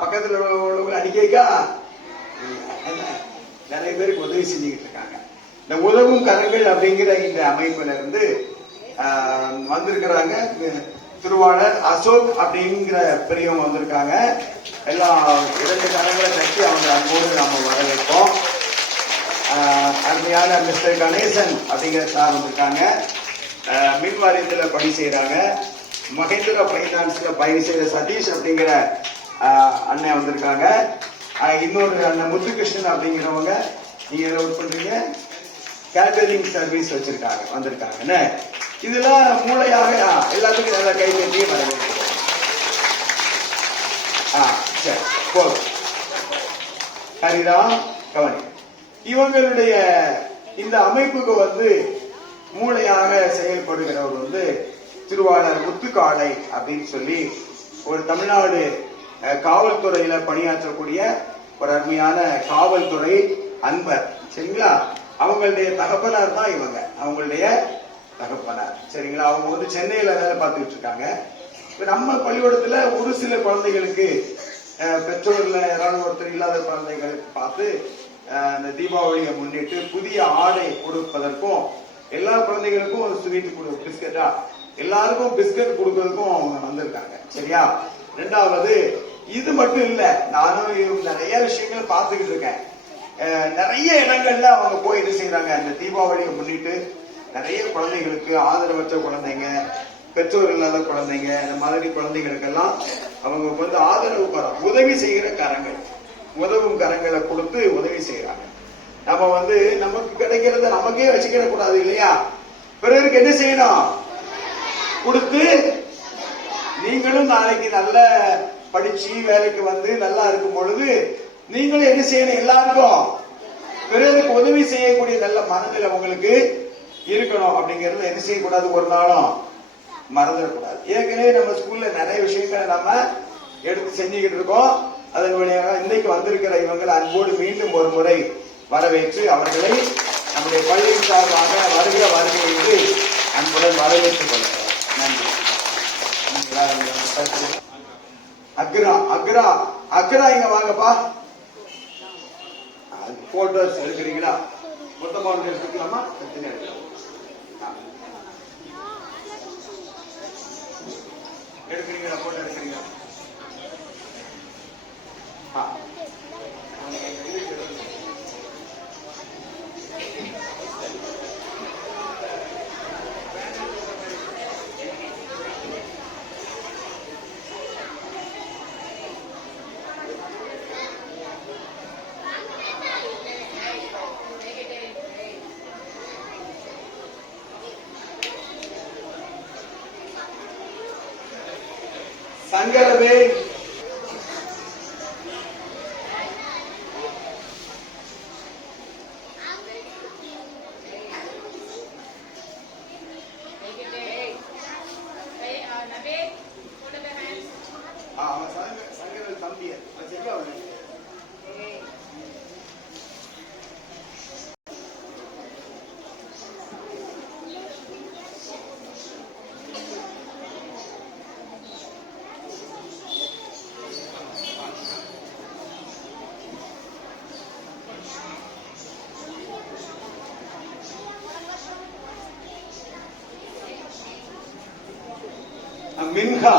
பக்கத்தில் உள்ளவங்களை உள்ளவங்க அடிக்கா நிறைய பேருக்கு உதவி செஞ்சுக்கிட்டு இருக்காங்க. இந்த உதவும் கரங்கள் அப்படிங்கிற இந்த அமைப்புல இருந்து வந்திருக்கிறாங்க. திருவாளர் அசோக் அப்படிங்கிற பெரியவங்க வந்திருக்காங்க. எல்லாம் இரண்டு கரங்களை தட்டி அவங்க அன்போடு நாம வரவேற்போம். அருமையான மிஸ்டர் கணேசன் அப்படிங்கிற சார் வந்திருக்காங்க. மின் வாரியத்தில் பணி செய்யறாங்க மகேந்திரா பைனான்ஸ்ல பயணி செய்கிற சதீஷ் அப்படிங்கிற அண்ணன் வந்திருக்காங்க. இன்னொரு அண்ணன் முத்துகிருஷ்ணன் அப்படிங்கிறவங்க நீங்க எதை ஒர்க் பண்றீங்க? கேட்டரிங் சர்வீஸ் வச்சிருக்காங்க வந்திருக்காங்க. என்ன இதெல்லாம் மூளையாக ஆ, எல்லாத்துக்கும் நல்லா கை கட்டி வரவே ஆ சரி போதும். ஹரிராம் கவனி. இவங்களுடைய இந்த அமைப்புக்கு வந்து மூளையாக செயல்படுகிறவர் வந்து திருவாளர் முத்துக்காளை அப்படின்னு சொல்லி ஒரு தமிழ்நாடு காவல்துறையில பணியாற்றக்கூடிய ஒரு அருமையான காவல்துறை அன்பர். சரிங்களா? அவங்களுடைய தகப்பனார் தான் இவங்க. அவங்களுடைய தகப்பனார். சரிங்களா? அவங்க வந்து சென்னையில வேலை பார்த்துட்டு இருக்காங்க. இப்ப நம்ம பள்ளிக்கூடத்துல ஒரு சில குழந்தைகளுக்கு அஹ், பெற்றோர்ல யாராவது ஒருத்தர் இல்லாத குழந்தைகள் பார்த்து அந்த இந்த தீபாவளியை முன்னிட்டு புதிய ஆடை கொடுப்பதற்கும் எல்லா குழந்தைகளுக்கும் ஒரு ஸ்வீட் கொடு பிஸ்கட்டா எல்லாருக்கும் பிஸ்கட் கொடுக்கறதுக்கும் அவங்க வந்திருக்காங்க. சரியா? ரெண்டாவது இது மட்டும் இல்ல நானும் நிறைய விஷயங்கள் பார்த்துக்கிட்டு இருக்கேன். நிறைய இடங்கள்ல அவங்க போய் இது செய்யறாங்க இந்த தீபாவளியை முன்னிட்டு நிறைய குழந்தைகளுக்கு ஆதரவற்ற குழந்தைங்க பெற்றோர் இல்லாத குழந்தைங்க இந்த மாதிரி குழந்தைகளுக்கெல்லாம் அவங்க வந்து ஆதரவு கரம் உதவி செய்கிற கரங்கள். உதவும் கரங்களை கொடுத்து உதவி செய்யறாங்க நம்ம வந்து நமக்கு கிடைக்கிறத நமக்கே வச்சுக்கிட கூடாது இல்லையா? பிறருக்கு என்ன செய்யணும்? கொடுத்து நீங்களும் நாளைக்கு நல்ல படிச்சு வேலைக்கு வந்து நல்லா இருக்கும் பொழுது நீங்களும் என்ன செய்யணும் எல்லாருக்கும்? பிறருக்கு உதவி செய்யக்கூடிய நல்ல மனதில் உங்களுக்கு இருக்கணும் அப்படிங்கறது என்ன செய்யக்கூடாது? ஒரு நாளும் மறந்துடக்கூடாது. ஏற்கனவே நம்ம ஸ்கூல்ல நிறைய விஷயங்களை நம்ம எடுத்து செஞ்சுக்கிட்டு இருக்கோம். அதன் வழியாக இன்னைக்கு வந்திருக்கிற இவங்களை அன்போடு மீண்டும் ஒரு முறை வரவேற்று அவர்களை நம்முடைய பள்ளியின் சார்பாக வருகிற வருகை என்று அன்புடன் வரவேற்றுக் கொள்கிறோம் நன்றி. அக்ரா அக்ரா அக்ரா இங்க வாங்கப்பா. போட்டோஸ் எடுக்கிறீங்களா? மொத்தமா ஒன்று எடுத்துக்கலாமா? பிரச்சனை எடுக்கலாம் ஆ. எடுக்கிறீங்களா? போட்டோ எடுக்கிறீங்களா? சங்கரவே मिनखा